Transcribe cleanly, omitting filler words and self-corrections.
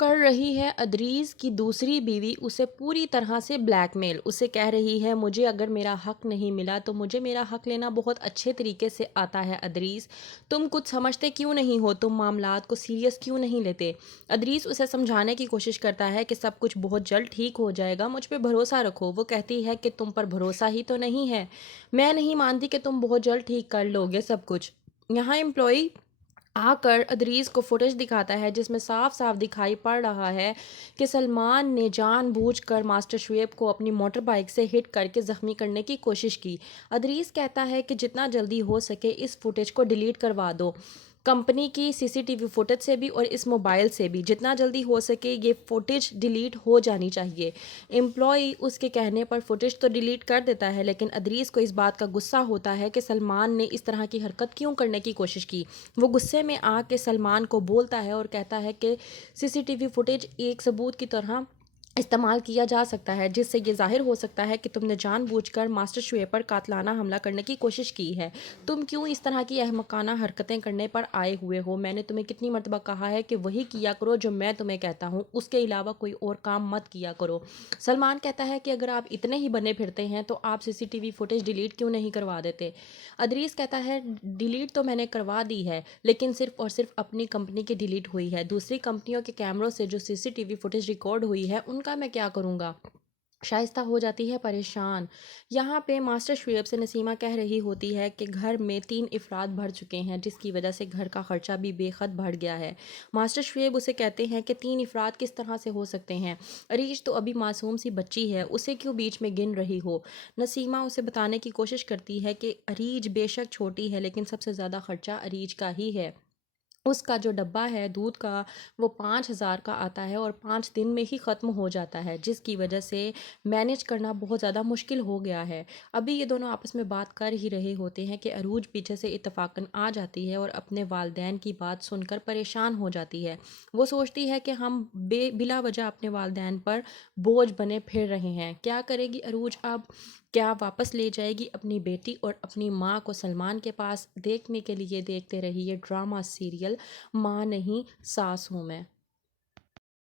کر رہی ہے ادریس کی دوسری بیوی اسے پوری طرح سے بلیک میل۔ اسے کہہ رہی ہے مجھے اگر میرا حق نہیں ملا تو مجھے میرا حق لینا بہت اچھے طریقے سے آتا ہے ادریس، تم کچھ سمجھتے کیوں نہیں ہو، تم معاملات کو سیریس کیوں نہیں لیتے۔ ادریس اسے سمجھانے کی کوشش کرتا ہے کہ سب کچھ بہت جلد ٹھیک ہو جائے گا، مجھ پہ بھروسہ رکھو۔ وہ کہتی ہے کہ تم پر بھروسہ ہی تو نہیں ہے، میں نہیں مانتی کہ تم بہت جلد ٹھیک کر لو گے سب کچھ۔ یہاں امپلائی آ کر ادریس کو فوٹیج دکھاتا ہے جس میں صاف صاف دکھائی پڑ رہا ہے کہ سلمان نے جان بوجھ کر ماسٹر شعیب کو اپنی موٹر بائک سے ہٹ کر کے زخمی کرنے کی کوشش کی۔ ادریس کہتا ہے کہ جتنا جلدی ہو سکے اس فوٹیج کو ڈیلیٹ کروا دو، کمپنی کی سی سی ٹی وی فوٹیج سے بھی اور اس موبائل سے بھی، جتنا جلدی ہو سکے یہ فوٹیج ڈیلیٹ ہو جانی چاہیے۔ امپلائی اس کے کہنے پر فوٹیج تو ڈیلیٹ کر دیتا ہے لیکن ادریس کو اس بات کا غصہ ہوتا ہے کہ سلمان نے اس طرح کی حرکت کیوں کرنے کی کوشش کی۔ وہ غصے میں آ کے سلمان کو بولتا ہے اور کہتا ہے کہ سی سی ٹی وی فوٹیج ایک ثبوت کی طرح استعمال کیا جا سکتا ہے جس سے یہ ظاہر ہو سکتا ہے کہ تم نے جان بوجھ کر ماسٹر شعیب پر قاتلانہ حملہ کرنے کی کوشش کی ہے۔ تم کیوں اس طرح کی احمقانہ حرکتیں کرنے پر آئے ہوئے ہو؟ میں نے تمہیں کتنی مرتبہ کہا ہے کہ وہی کیا کرو جو میں تمہیں کہتا ہوں، اس کے علاوہ کوئی اور کام مت کیا کرو۔ سلمان کہتا ہے کہ اگر آپ اتنے ہی بنے پھرتے ہیں تو آپ C C T V footage delete کیوں نہیں کروا دیتے۔ ادریس کہتا ہے ڈیلیٹ تو میں نے کروا دی ہے لیکن صرف اور صرف اپنی کمپنی کی ڈیلیٹ ہوئی ہے، دوسری کمپنیوں کے کیمروں سے جو C C T V footage record ہوئی ہے ان کا میں کیا کروں گا۔ شائستہ ہو جاتی ہے پریشان۔ یہاں پہ ماسٹر شعیب سے نسیمہ کہہ رہی ہوتی ہے کہ گھر میں 3 افراد بڑھ چکے ہیں جس کی وجہ سے گھر کا خرچہ بھی بے حد بڑھ گیا ہے۔ ماسٹر شعیب اسے کہتے ہیں کہ 3 افراد کس طرح سے ہو سکتے ہیں، عریش تو ابھی معصوم سی بچی ہے، اسے کیوں بیچ میں گن رہی ہو۔ نسیمہ اسے بتانے کی کوشش کرتی ہے کہ عریج بے شک چھوٹی ہے لیکن سب سے زیادہ خرچہ عریج کا ہی ہے۔ اس کا جو ڈبہ ہے دودھ کا وہ 5,000 کا آتا ہے اور 5 دن میں ہی ختم ہو جاتا ہے جس کی وجہ سے مینیج کرنا بہت زیادہ مشکل ہو گیا ہے۔ ابھی یہ دونوں آپس میں بات کر ہی رہے ہوتے ہیں کہ عروج پیچھے سے اتفاقاً آ جاتی ہے اور اپنے والدین کی بات سن کر پریشان ہو جاتی ہے۔ وہ سوچتی ہے کہ ہم بلا وجہ اپنے والدین پر بوجھ بنے پھر رہے ہیں۔ کیا کرے گی عروج اب؟ کیا واپس لے جائے گی اپنی بیٹی اور اپنی ماں کو سلمان کے پاس؟ دیکھنے کے لیے دیکھتے رہیے ڈرامہ سیریل ماں نہیں ساس ہوں میں۔